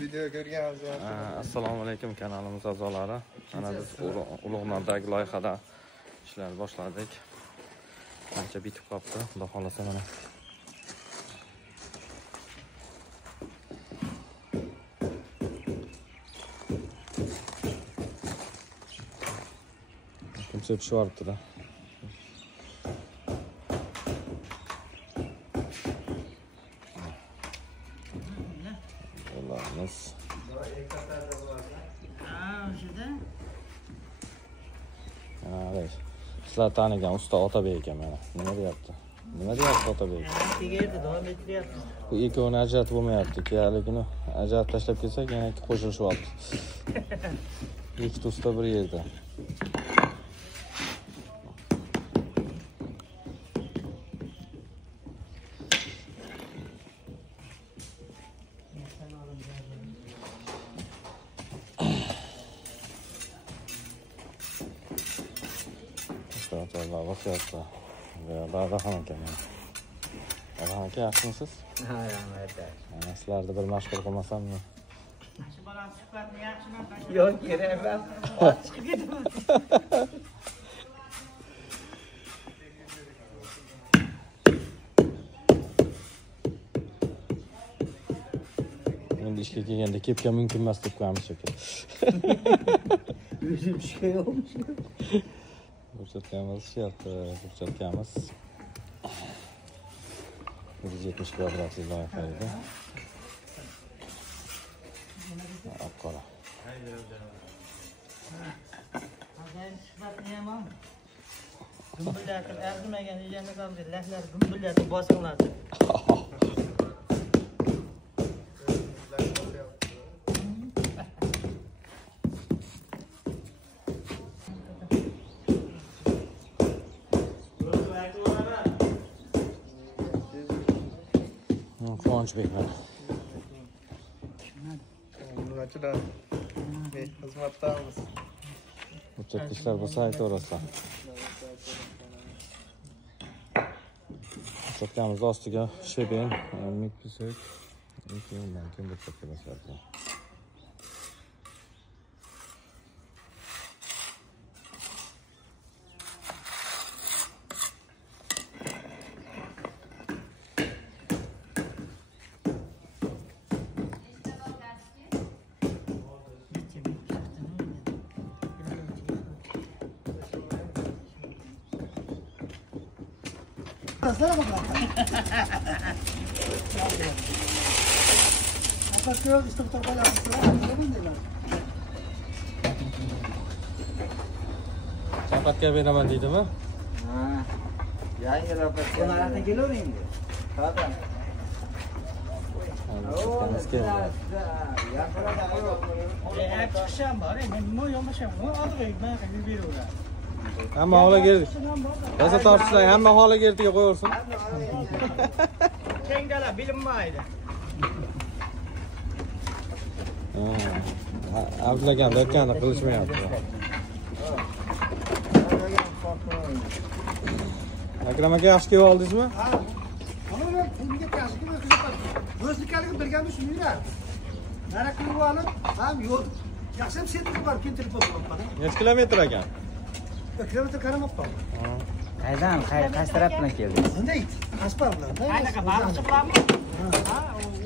Video ko'rganmiz. Assalomu alaykum kanalimiz a'zolari. Mana biz Ulug'nordagi loyihada ishlar boshladik. Qancha bitib qolibdi, xudo xolasa mana. Kimsa pishyapti-da. Ularimiz sizlar tanigan usta Otabek ekan mana. Nima deyapti? Nima deyapti Otabek? Tegerdi, davom ettiryapmiz. Bu ikkovini ajratib bo'lmayapti. Keyaligini ajratib tashlab kelsak, yana qo'shilishyapti. Ikkita usta bir yerda. Vallahi bakıyorsa. Daha da hanım kemer. Hanım ki yaxshimisiz? Ha, rahmat. Sizlarni bir mashg'ul qilmasammi? Shu bolam suhbatni yaxshiman. Yo'q, kerak emas. Chiqib ketaman. Endi ishga kelganda kepka mumkin emas deb qo'yamiz shekilli. O'zim tushgan yo'qmish. Ko'rsatganimiz ko'rsatganimiz 170 kvadratli loyiha edi. Qora. Hozir suhbatni ham ham. Gumbillatib arzimagan ejani qoldi. Lahlar gumbillatib bosinglardi. Quvonchbek mana. Nimachilar? Xizmatdamiz. Hujjatlar bo'lsa aytaverasizlar. Hujjatlarimiz ostiga sheben, mikpusek, undan keyin hujjatga bosadi. Rapatga beraman deydimi? Ha. Yangi rapat. Qo'naqqa kelavering endi. Hadi. Chiqisham bor, men nima yomasham, oldiga men qilib beraveradi. Hamma holaga rosa tortishlar, hamma holaga ertaga qo'yaversin. Kengdalar bilinmaydi. Abdulagan do'konni qilishmayapti. Akram aka yaxshi kelib oldingizmi? Ha. Mana pulga yaxshi kelib kuzatadi. O'zliklarga birgami shuninglar. Nara qilib olib, ham yo'l. Yaxshi ham setga borib keltirib bo'lmoqda. Necha kilometr ekan? Kilometr qaramabdi. Qaydan, qaysi taraf bilan keldingiz? Bunday Aspar bilan. Qanaqa baliqchi bilanmi? Ha,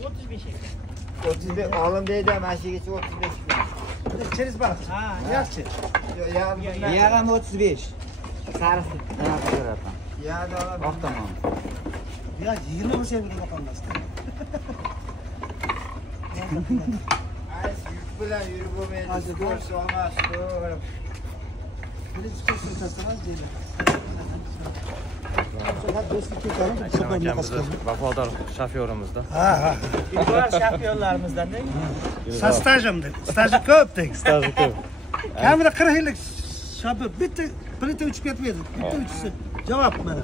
35 ekan. 35 olim deydi, mashigacha 35 km. Через baliq. Ha, yaxshi. Yarim 35. Sariq tarafga ko'raman. Yana olim. Oq tomon. Ya 20 bo'lsa ham qolmasdi. Ay, yuk bilan yurib bo'lmaydi. Ko'rsa olmas, to'g'ri. Birinchi kursni tashlamas deydi. Vafodor shofyorimizda. Ha. Ilg'or shofyorlarimizdan-da. Sa stajimda. Staji ko'p. Staji ko'p. Kamida 40 yillik shofyor bitta uchib ketmaydi. Bitta uchisi javob mana.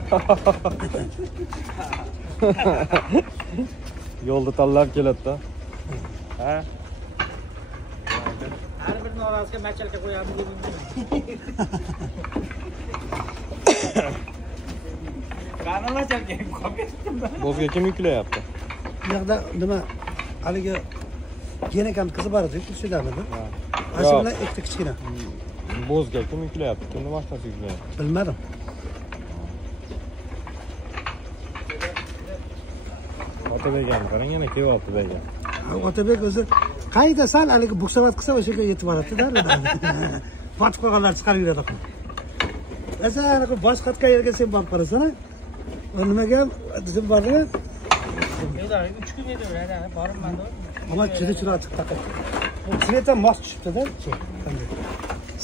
Yo'lda tanlab keladi-da. Ha? Har birini orasiga machalka qo'yamiz deb. Qani machalka qolib ketdim. Bozga kim yuklayapti? Bu yoqda nima haligi Gene kam qizi bor edi, kursidami? Ana shu bilan ikkita kichkina. Bo'zga kim yuklayapti? Kimni boshqasi yuklayapti? Bilmadim. Otabekam qarang, yana kelyapti degan. Otabek o'zi qayda sal haligi buksavat qilsa o'sha yerga yetib boradi-da. Batib qolganlar chiqarib yuradi. Esa anaqa bosh qatgan yerga sen borib qarasan-a? Nimaga deb bordi? 3 kun edi, boribman-da. Ama juda chiroyli chiqdi. Bu svetdan mos tushibdi-da.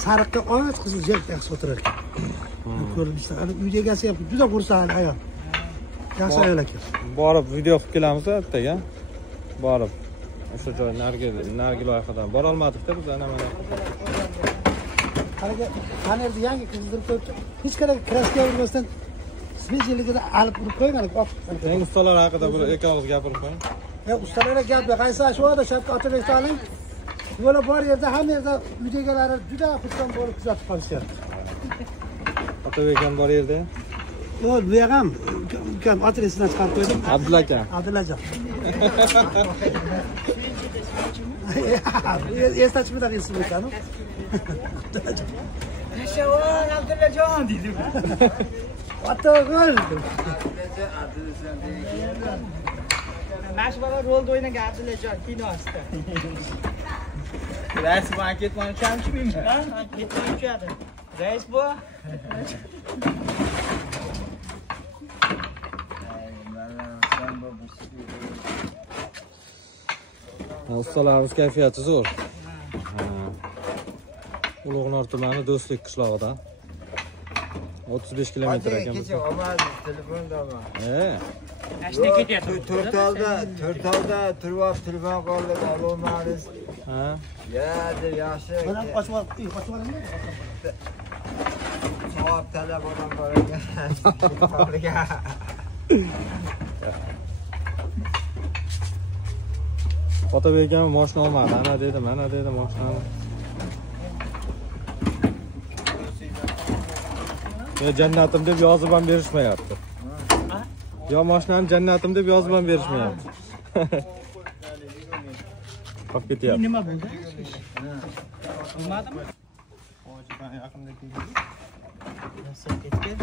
Sariqqa och qizil jek yaxshi o'tirar ekan. Ko'rinishda hali uyda egasi ham juda xursand ayol. Yaxshi ayol ekan. Borib video qilib kelamiz ertaga. Borib o'sha joy nargi loyihadan bora olmadik-da biz ana mana. Haliga qanerda yangi qizdirib qo'yibdi. Hech qanaqa kraska urmasdan svejligini olib urib qo'ygan oq. Yangi ustalar haqida bir ikki og'iz gapirib qo'ying. Ya ustalarga gap yo'q. Qaysi shu yerda Shavkat Otabek oling. Yo'la bor yerda hamma yerda uydagilar juda xursand bo'lib kuzatib qolishyapti. Otabek ham bor yerda. Yo'q, bu ham ukam adresidan chiqarib qo'ydim. Abdulla aka. Abdullajon. Eslatishmadan esim ekanu. Yashavon Abdullajon deydi. Otog'il. Nash bola rolda o'ynagan Abdullajon kinosida. Rais bu ketmon uchamchimi? Ha, ketmon uchadi. Rais bu. Ustalarimiz kayfiyati zo'r. Ulug'nor tumani Do'stlik qishlog'idan 35 kilometr ekan. Kecha olmadi, telefonda olmadi. Ashna ketyapti. To'rtalda turib telefon qildi, olmadi. Ha. Ya, deb yaxshi. Mana ochib olamizmi? Javob talab odam bor ekan. Otabek ham mashina olmadi. Ana dedi, mana dedi mashinani. Ya jannatim deb yozib ham berishmayapti. Yo mashinani jannatim deb yozib ham berishmayapti. Qolib ketyapti. Nima bo'ldi? Bilmadimmi? Hojidan yaqinda kelgan. Nasib ketgan.